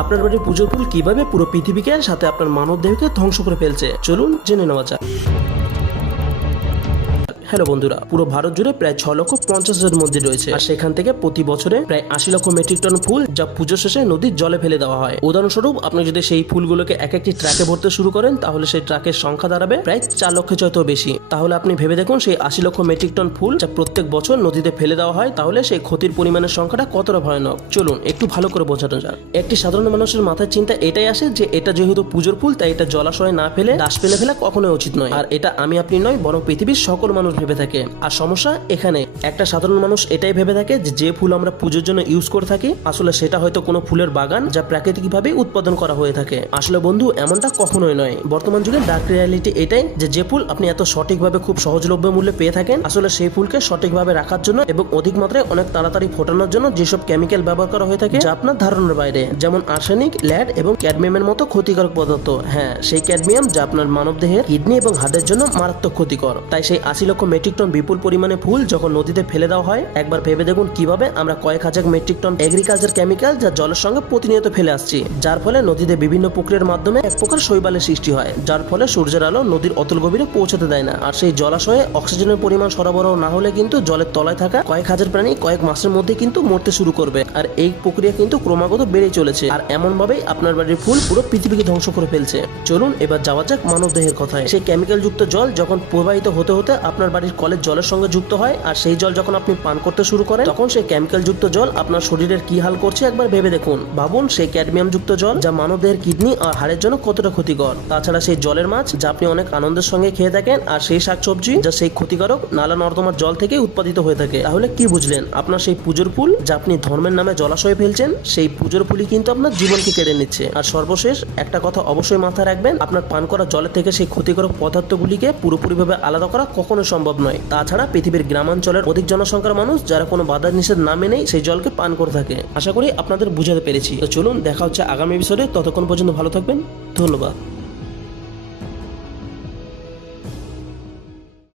আপনার বাড়ির পুজোর ফুল কিভাবে পুরো পৃথিবীকে সাথে আপনার মানব দেহকে ধ্বংস করে ফেলছে, চলুন জেনে নেওয়া যাক। হ্যালো বন্ধুরা, পুরো ভারত জুড়ে প্রায় 6,50,000 মন্দির রয়েছে, আর সেখান থেকে প্রতি বছরে প্রায় 80 লক্ষ মেট্রিক টন ফুল যা পুজো শেষে নদীর জলে ফেলে দেওয়া হয়। উদাহরণস্বরূপ, আপনি যদি সেই ফুলগুলোকে এক একটি ট্রাকে ভরতে শুরু করেন, তাহলে সেই ট্রাকের সংখ্যা দাঁড়াবে প্রায় 4 লক্ষের চাইতেও বেশি। তাহলে আপনি ভেবে দেখুন, সেই 80 লক্ষ মেট্রিক টন ফুল যা প্রত্যেক বছর নদীতে ফেলে দেওয়া হয়, তাহলে সেই ক্ষতির পরিমাণের সংখ্যাটা কতটা ভয়ানক। চলুন একটু ভালো করে বোঝানো যাক। একটি সাধারণ মানুষের মাথায় চিন্তা এটাই আসে যে এটা যেহেতু পুজোর ফুল, তাই এটা জলাশয়ে না ফেলে ডাস্টবিনে ফেলা কখনোই উচিত নয়। আর এটা আমি আপনি নয়, বরং পৃথিবীর সকল মানুষ ভেবে থাকে। আর সমস্যা এখানে, একটা সাধারণ মানুষ এটাই ভেবে থাকে যে ফুল আমরা পুজোর জন্য ইউজ করে থাকি, আসলে সেটা হয়তো কোনো ফুলের বাগান যা প্রাকৃতিকভাবে উৎপাদন করা হয়ে থাকে। আসলে বন্ধু, এমনটা কখনোই নয়। বর্তমান যুগে ডার্ক রিয়ালিটি এটাই যে ফুল আপনি এত সঠিকভাবে খুব সহজলভ্য মূল্যে পেয়ে থাকেন, আসলে সেই ফুলকে সঠিকভাবে রাখার জন্য এবং অধিক মাত্রায় অনেক তাড়াতাড়ি ফোটানোর জন্য যেসব কেমিক্যাল ব্যবহার করা হয়ে থাকে যা আপনার ধারণার বাইরে, যেমন আর্সেনিক, ল্যাড এবং ক্যাডমিয়ামের মতো ক্ষতিকারক পদার্থ। হ্যাঁ, সেই ক্যাডমিয়াম যা আপনার মানব দেহের কিডনি এবং হার্টের জন্য মারাত্মক ক্ষতিকর। তাই সেই 80 লক্ষ মেট্রিক টন বিপুল পরিমাণে ফুল যখন নদীতে ফেলে দেওয়া হয়, একবার ভেবে দেখুন কিভাবে আমরা কয়েক হাজার মেট্রিক টন এগ্রিকালচার কেমিক্যাল যা জলের সঙ্গে প্রতিনিয়ত ফেলে আসছি, যার ফলে নদীতে বিভিন্ন প্রক্রিয়ার মাধ্যমে এক প্রকার শৈবালের সৃষ্টি হয়, যার ফলে সূর্যের আলো নদীর অতল গভীরে পৌঁছাতে দেয় না। আর সেই জলাশয়ে অক্সিজেনের পরিমাণ সরবরাহ না হলে কিন্তু জলের তলায় থাকা কয়েক হাজার প্রাণী কয়েক মাসের মধ্যে কিন্তু মরতে শুরু করবে। আর এই প্রক্রিয়া কিন্তু ক্রমাগত বেড়ে চলেছে, আর এমন ভাবেই আপনার বাড়ির ফুল পুরো পৃথিবীকে ধ্বংস করে ফেলছে। চলুন এবার যাওয়া যাক মানব দেহের কথায়। সেই কেমিক্যাল যুক্ত জল যখন প্রবাহিত হতে হতে আপনার বাড়ির কলের জলের সঙ্গে যুক্ত হয়, আর সেই জল যখন আপনি পান করতে শুরু করেন, তখন সেই কেমিক্যাল যুক্ত জল আপনার শরীরের কি হাল করছে একবার ভেবে দেখুন। ভাবুন, সেই ক্যাডমিয়াম যুক্ত জল যা মানবদেহের কিডনি আর হাড়ের জন্য কতটা ক্ষতিকর। তাছাড়া সেই জলের মাছ যা আপনি অনেক আনন্দের সঙ্গে খেয়ে থাকেন, আর সেই শাকসবজি যা সেই ক্ষতিকারক নালা নর্দমার জল থেকে উৎপাদিত হয়ে থাকে। তাহলে কি বুঝলেন? আপনার সেই পুজোর ফুল যা আপনি ধর্মের নামে জলাশয়ে ফেলছেন, সেই পুজোর ফুলই কিন্তু আপনার জীবনকে কেড়ে নিচ্ছে। আর সর্বশেষ একটা কথা অবশ্যই মাথায় রাখবেন, আপনার পান করা জলের থেকে সেই ক্ষতিকারক পদার্থগুলিকে পুরোপুরিভাবে আলাদা করা কখনো সম্ভব নয়। তাছাড়া পৃথিবীর গ্রামাঞ্চলের অধিক জনসংখ্যার মানুষ যারা কোনো বাধা নিষেধ না মেনেই সেই জলকে পান করে থাকে। আশা করি আপনাদের বুঝাতে পেরেছি। তো চলুন দেখা হচ্ছে আগামী এপিসোডে। ততক্ষণ পর্যন্ত ভালো থাকবেন। ধন্যবাদ।